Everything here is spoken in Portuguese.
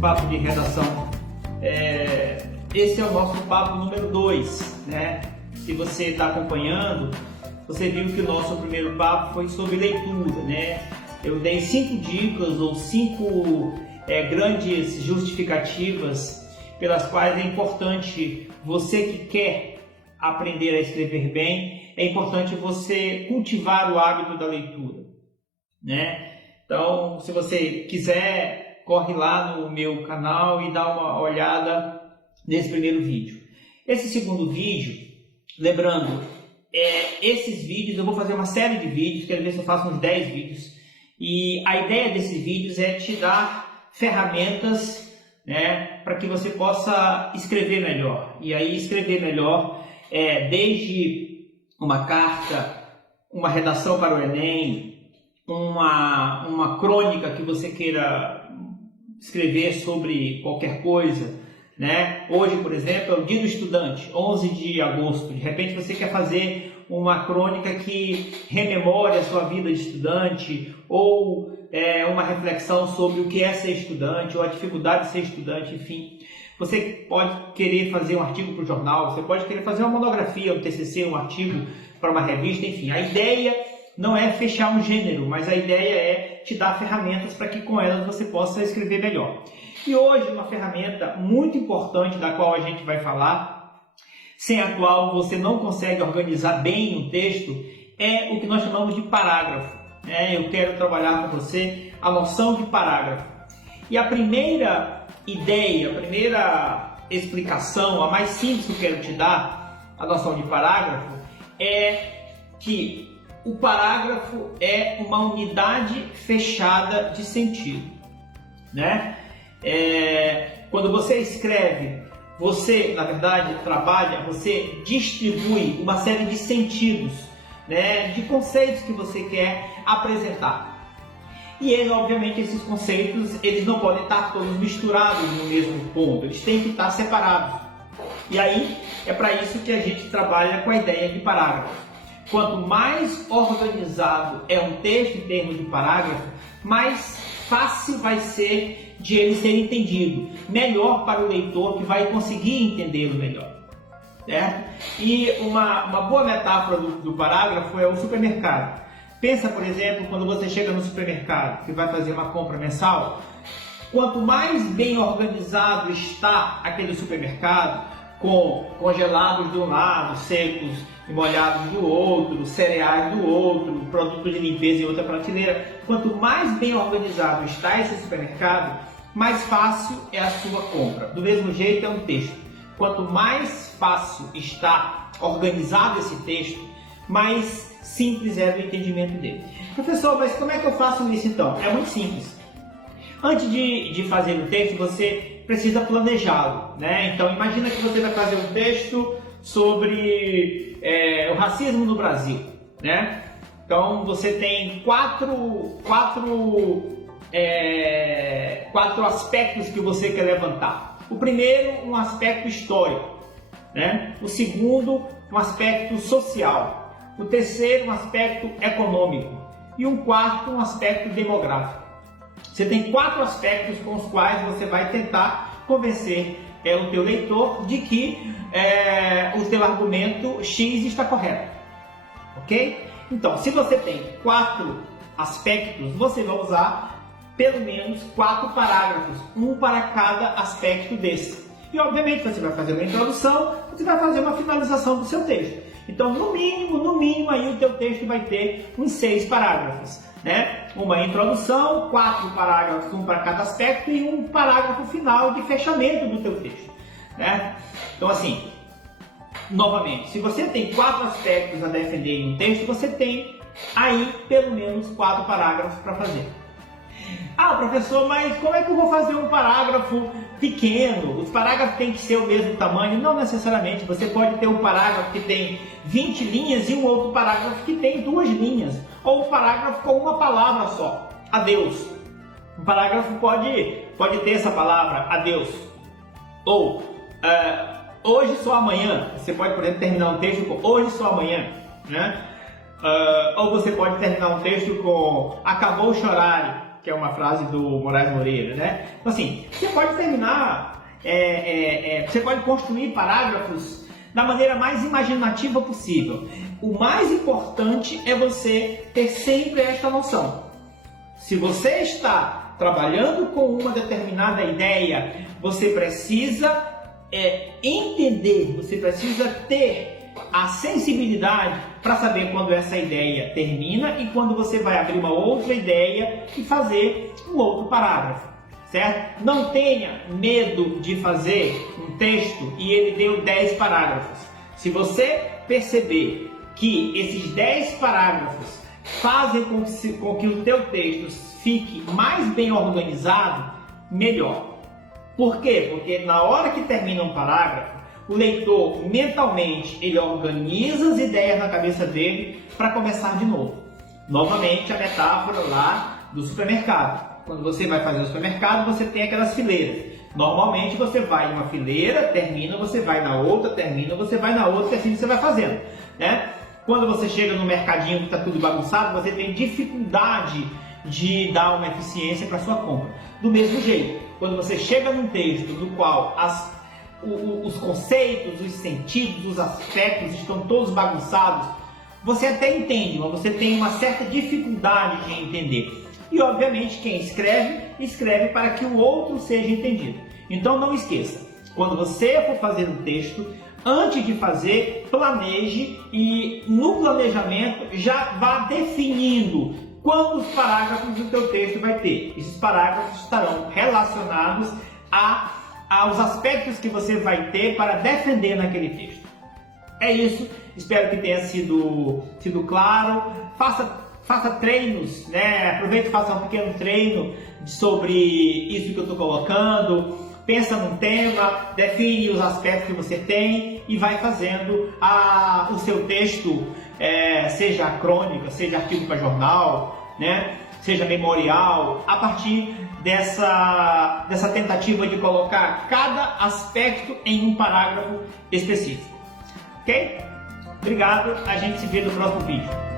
papo de redação. Esse é o nosso papo número 2, né? Se você está acompanhando, você viu que o nosso primeiro papo foi sobre leitura, né? Eu dei 5 dicas ou 5 grandes justificativas pelas quais é importante você que quer aprender a escrever bem, é importante você cultivar o hábito da leitura, né? Então, se você quiser, corre lá no meu canal e dá uma olhada nesse primeiro vídeo. Esse segundo vídeo, lembrando, esses vídeos, eu vou fazer uma série de vídeos, quero ver se eu faço uns 10 vídeos, e a ideia desses vídeos é te dar ferramentas, né, para que você possa escrever melhor. E aí escrever melhor desde uma carta, uma redação para o Enem, uma crônica que você queira escrever sobre qualquer coisa, né? Hoje, por exemplo, é o Dia do Estudante, 11 de agosto. De repente você quer fazer uma crônica que rememore a sua vida de estudante, ou uma reflexão sobre o que é ser estudante, ou a dificuldade de ser estudante, enfim. Você pode querer fazer um artigo para o jornal, você pode querer fazer uma monografia, um TCC, um artigo para uma revista, enfim. A ideia não é fechar um gênero, mas a ideia é te dar ferramentas para que com elas você possa escrever melhor. E hoje uma ferramenta muito importante da qual a gente vai falar, sem a qual você não consegue organizar bem um texto, é o que nós chamamos de parágrafo. Eu quero trabalhar com você a noção de parágrafo. E a primeira ideia, a primeira explicação, a mais simples que eu quero te dar, a noção de parágrafo, é que o parágrafo é uma unidade fechada de sentido, né? Quando você escreve, você, na verdade, trabalha, você distribui uma série de sentidos, né, de conceitos que você quer apresentar. E obviamente, esses conceitos, eles não podem estar todos misturados no mesmo ponto, eles têm que estar separados. E aí, é para isso que a gente trabalha com a ideia de parágrafo. Quanto mais organizado é um texto em termos de parágrafo, mais fácil vai ser de ele ser entendido, melhor para o leitor que vai conseguir entendê-lo melhor, certo? E uma boa metáfora do parágrafo é o supermercado. Pensa, por exemplo, quando você chega no supermercado e vai fazer uma compra mensal, quanto mais bem organizado está aquele supermercado, com congelados de um lado, secos e molhados do outro, cereais do outro, produtos de limpeza em outra prateleira. Quanto mais bem organizado está esse supermercado, mais fácil é a sua compra. Do mesmo jeito é um texto. Quanto mais fácil está organizado esse texto, mais simples é o entendimento dele. Professor, mas como é que eu faço isso então? É muito simples. Antes de fazer o texto, você precisa planejá-lo, né? Então, imagina que você vai fazer um texto sobre o racismo no Brasil, né? Então, você tem quatro aspectos que você quer levantar. O primeiro, um aspecto histórico, né? O segundo, um aspecto social. O terceiro, um aspecto econômico. E um quarto, um aspecto demográfico. Você tem 4 aspectos com os quais você vai tentar convencer o teu leitor de que o teu argumento X está correto, ok? Então, se você tem 4 aspectos, você vai usar pelo menos 4 parágrafos, um para cada aspecto desse. E obviamente você vai fazer uma introdução, você vai fazer uma finalização do seu texto. Então, no mínimo aí o teu texto vai ter uns 6 parágrafos, né? Uma introdução, 4 parágrafos, um para cada aspecto e um parágrafo final de fechamento do teu texto, né? Então, assim, novamente, se você tem 4 aspectos a defender em um texto, você tem aí pelo menos 4 parágrafos para fazer. Ah, professor, mas como é que eu vou fazer um parágrafo pequeno? Os parágrafos têm que ser o mesmo tamanho? Não necessariamente. Você pode ter um parágrafo que tem 20 linhas e um outro parágrafo que tem 2 linhas. Ou um parágrafo com uma palavra só, adeus. Um parágrafo pode ter essa palavra, adeus. Ou, hoje só amanhã. Você pode, por exemplo, terminar um texto com hoje só amanhã, né? Ou você pode terminar um texto com acabou chorar, que é uma frase do Moraes Moreira, né? Então assim, você pode terminar, você pode construir parágrafos da maneira mais imaginativa possível. O mais importante é você ter sempre esta noção. Se você está trabalhando com uma determinada ideia, você precisa entender, você precisa ter a sensibilidade para saber quando essa ideia termina e quando você vai abrir uma outra ideia e fazer um outro parágrafo, certo? Não tenha medo de fazer um texto e ele deu 10 parágrafos. Se você perceber que esses 10 parágrafos fazem com que o teu texto fique mais bem organizado, melhor. Por quê? Porque na hora que termina um parágrafo, o leitor mentalmente ele organiza as ideias na cabeça dele para começar de novo. Novamente a metáfora lá do supermercado. Quando você vai fazer o supermercado, você tem aquelas fileiras. Normalmente você vai em uma fileira, termina, você vai na outra, termina, você vai na outra, e assim você vai fazendo, né? Quando você chega no mercadinho que está tudo bagunçado, você tem dificuldade de dar uma eficiência para sua compra. Do mesmo jeito, quando você chega num texto no qual os conceitos, os sentidos, os aspectos estão todos bagunçados, você até entende, mas você tem uma certa dificuldade de entender. E obviamente quem escreve, escreve para que o outro seja entendido. Então não esqueça, quando você for fazer um texto, antes de fazer, planeje e no planejamento já vá definindo quantos parágrafos o teu texto vai ter. Esses parágrafos estarão relacionados aos aspectos que você vai ter para defender naquele texto. É isso, espero que tenha sido claro. Faça treinos, né? Aproveite e faça um pequeno treino sobre isso que eu estou colocando. Pensa num tema, define os aspectos que você tem e vai fazendo o seu texto, seja crônica, seja artigo para jornal, né? Seja memorial, a partir dessa tentativa de colocar cada aspecto em um parágrafo específico. Ok? Obrigado, a gente se vê no próximo vídeo.